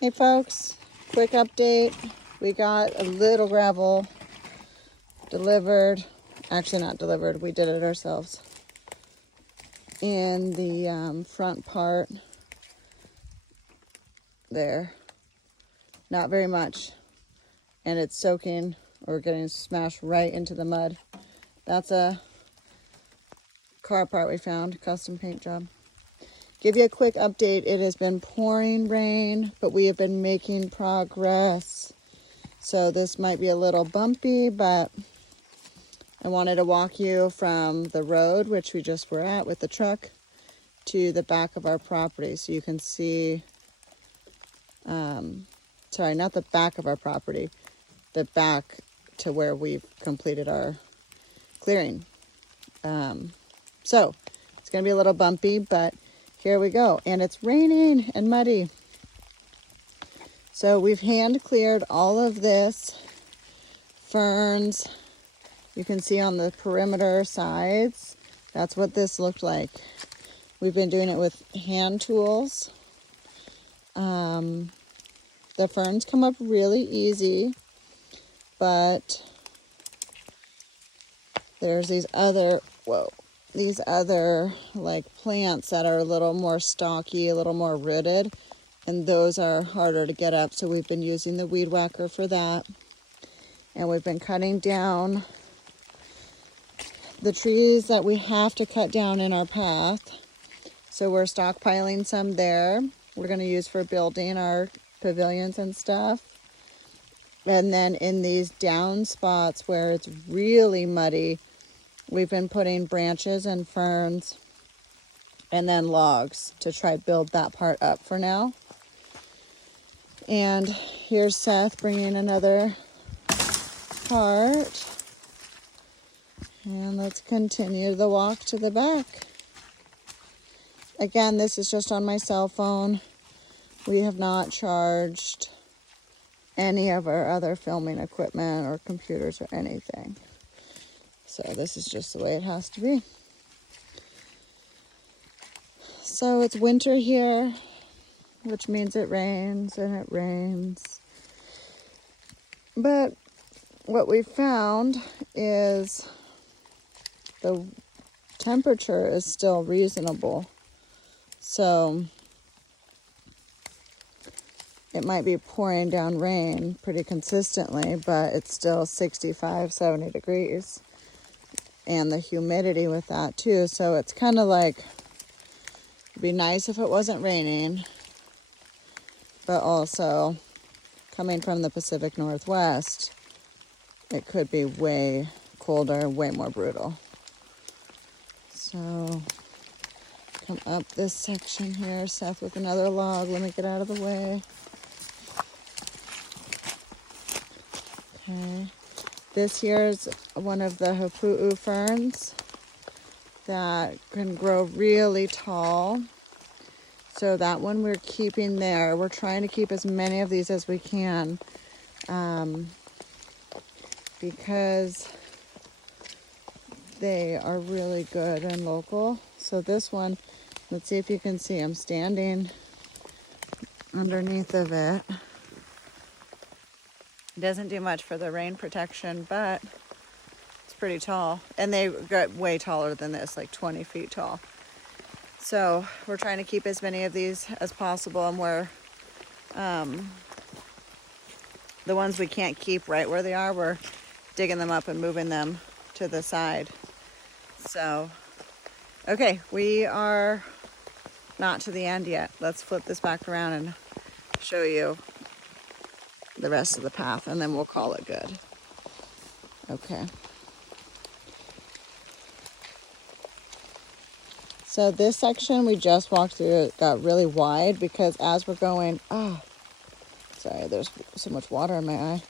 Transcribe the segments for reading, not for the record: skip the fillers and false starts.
Hey folks, quick update. We got a little gravel delivered. Actually not delivered, we did it ourselves. In the front part there. Not very much. And it's soaking or getting smashed right into the mud. That's a car part we found, custom paint job. Give you a quick update. It has been pouring rain, but we have been making progress. So this might be a little bumpy, but I wanted to walk you from the road, which we just were at with the truck, to the back of our property. So you can see, sorry, not the back of our property, the back to where we've completed our clearing. So it's going to be a little bumpy, but here we go. And it's raining and muddy. So we've hand cleared all of this ferns. You can see on the perimeter sides, that's what this looked like. We've been doing it with hand tools. The ferns come up really easy, but there's these other, like plants that are a little more stocky, a little more rooted, and those are harder to get up. So we've been using the weed whacker for that. And we've been cutting down the trees that we have to cut down in our path. So we're stockpiling some there. We're going to use for building our pavilions and stuff. And then in these down spots where it's really muddy, we've been putting branches and ferns and then logs to try to build that part up for now. And here's Seth bringing another part. And let's continue the walk to the back. Again, this is just on my cell phone. We have not charged any of our other filming equipment or computers or anything. So this is just the way it has to be. So it's winter here, which means it rains and it rains. But what we found is the temperature is still reasonable. So it might be pouring down rain pretty consistently, but it's still 65, 70 degrees. And the humidity with that too. So it's kind of like, it'd be nice if it wasn't raining, but also coming from the Pacific Northwest, it could be way colder, way more brutal. So come up this section here, Seth with another log. Let me get out of the way. Okay. This here is one of the hapu'u ferns that can grow really tall. So that one we're keeping there. We're trying to keep as many of these as we can because they are really good and local. So this one, let's see if you can see, I'm standing underneath of it. It doesn't do much for the rain protection, but it's pretty tall. And they got way taller than this, like 20 feet tall. So we're trying to keep as many of these as possible, and we're the ones we can't keep right where they are, we're digging them up and moving them to the side. So, okay, we are not to the end yet. Let's flip this back around and show you the rest of the path, and then we'll call it good. Okay. So this section we just walked through, it got really wide because as we're going, sorry, there's so much water in my eye.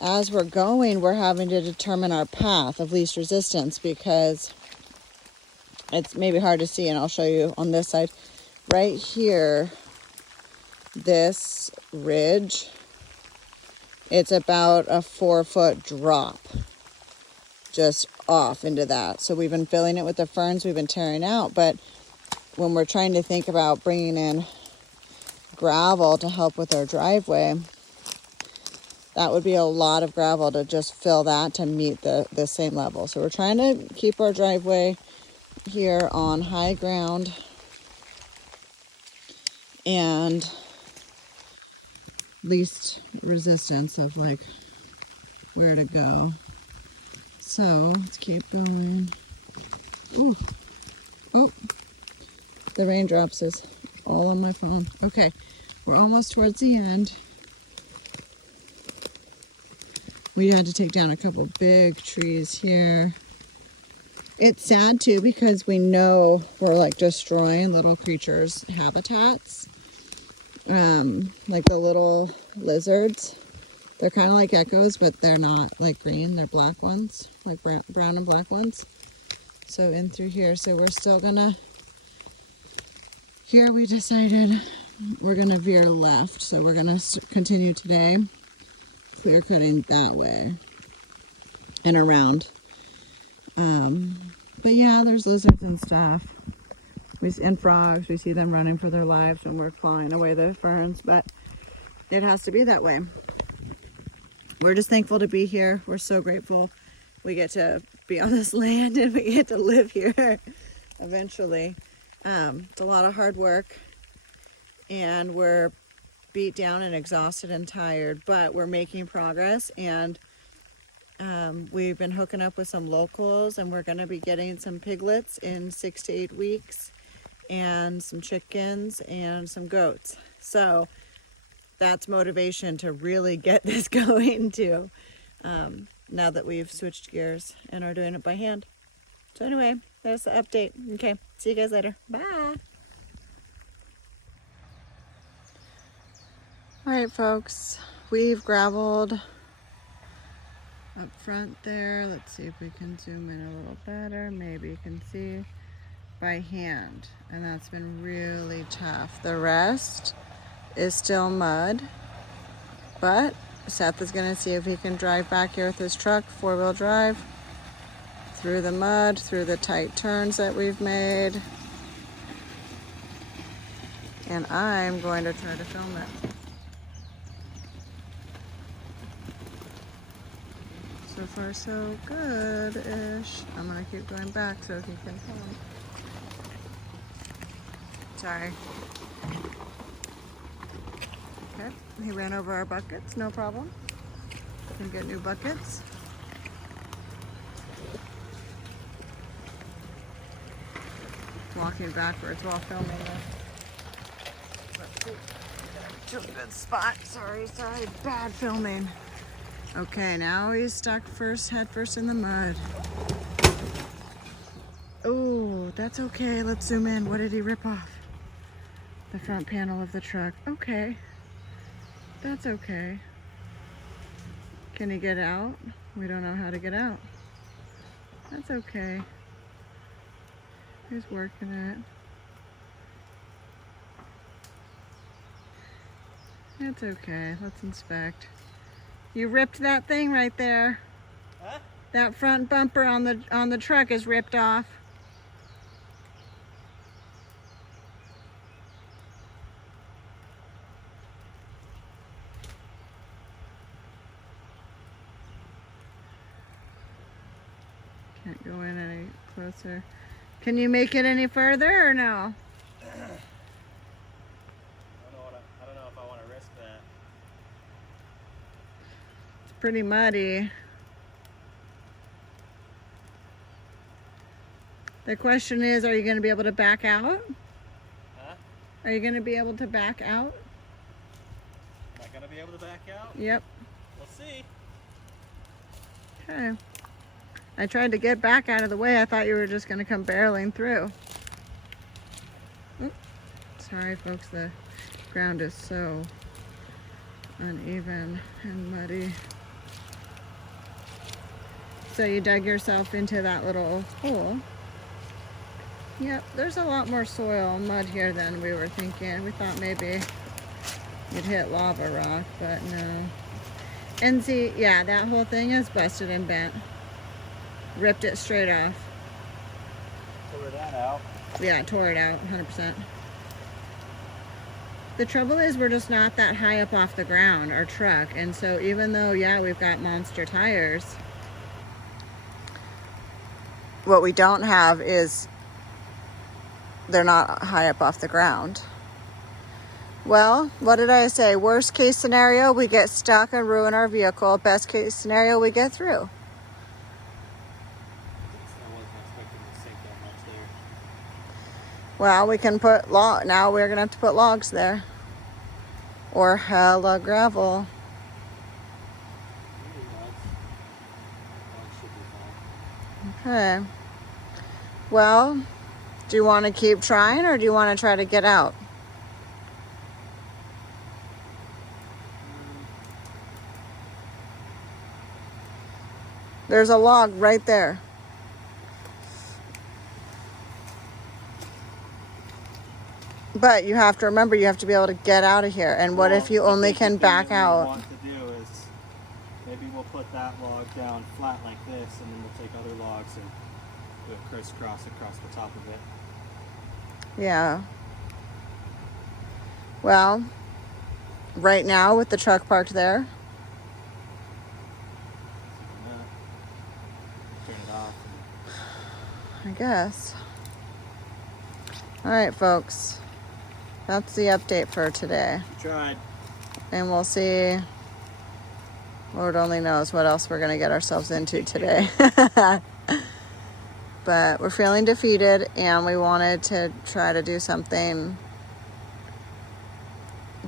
As we're going, we're having to determine our path of least resistance because it's maybe hard to see, and I'll show you on this side. Right here, this ridge, it's about a 4-foot drop just off into that. So we've been filling it with the ferns we've been tearing out, but when we're trying to think about bringing in gravel to help with our driveway. That would be a lot of gravel to just fill that to meet the same level. So we're trying to keep our driveway here on high ground and least resistance of like where to go. So let's keep going. Ooh. Oh, the raindrops is all on my phone. Okay, we're almost towards the end. We had to take down a couple big trees here. It's sad too because we know we're like destroying little creatures' habitats. Like the little lizards. They're kind of like geckos, but they're not like green. They're black ones, like brown and black ones. So in through here. So we're still gonna, here we decided we're gonna veer left. So we're gonna continue today clear cutting that way and around. But yeah, there's lizards and stuff. And frogs, we see them running for their lives when we're clawing away the ferns, but it has to be that way. We're just thankful to be here. We're so grateful we get to be on this land and we get to live here eventually. It's a lot of hard work and we're beat down and exhausted and tired, but we're making progress, and we've been hooking up with some locals, and we're going to be getting some piglets in 6 to 8 weeks and some chickens and some goats. So that's motivation to really get this going too, now that we've switched gears and are doing it by hand. So anyway, that's the update. Okay, see you guys later. Bye. All right, folks, we've graveled up front there. Let's see if we can zoom in a little better. Maybe you can see by hand, and that's been really tough. The rest is still mud, but Seth is gonna see if he can drive back here with his truck, 4-wheel drive, through the mud, through the tight turns that we've made, and I'm going to try to film it. So far so good-ish. I'm gonna keep going back so he can film. Sorry. Okay, he ran over our buckets, no problem. Can get new buckets. Walking backwards while filming this. Let's see. To a good spot. Sorry, bad filming. Okay, now he's stuck head first in the mud. Oh, that's okay. Let's zoom in. What did he rip off? The front panel of the truck. Okay. That's okay. Can he get out? We don't know how to get out. That's okay. He's working it. That's okay. Let's inspect. You ripped that thing right there. Huh? That front bumper on the truck is ripped off. Can't go in any closer. Can you make it any further or no? I don't know if I want to risk that. It's pretty muddy. The question is, are you going to be able to back out? Huh? Are you going to be able to back out? Am I going to be able to back out? Yep. We'll see. Okay. I tried to get back out of the way. I thought you were just going to come barreling through. Oop. Sorry, folks. The ground is so uneven and muddy. So you dug yourself into that little hole. Yep, there's a lot more soil and mud here than we were thinking. We thought maybe you'd hit lava rock, but no. And see, yeah, that whole thing is busted and bent. Ripped it straight off. Tore that out. Yeah, tore it out, 100%. The trouble is we're just not that high up off the ground, our truck. And so even though, yeah, we've got monster tires, what we don't have is they're not high up off the ground. Well, what did I say? Worst case scenario, we get stuck and ruin our vehicle. Best case scenario, we get through. I wasn't expecting to sink that much there. Well, we can put now we're gonna have to put logs there. Or hella gravel. Okay. Well, do you want to keep trying or do you want to try to get out? There's a log right there. But you have to remember, you have to be able to get out of here. And what if you only can back out? What we want to do is maybe we'll put that log down flat like this, and then we'll take other logs and do a crisscross across the top of it. Yeah. Well, right now with the truck parked there, Turn it off. I guess. All right, folks. That's the update for today. We tried. And we'll see. Lord only knows what else we're going to get ourselves into today. But we're feeling defeated, and we wanted to try to do something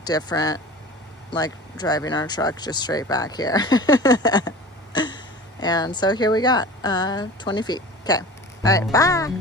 different, like driving our truck just straight back here. And so here we got 20 feet. Okay. All right. Bye.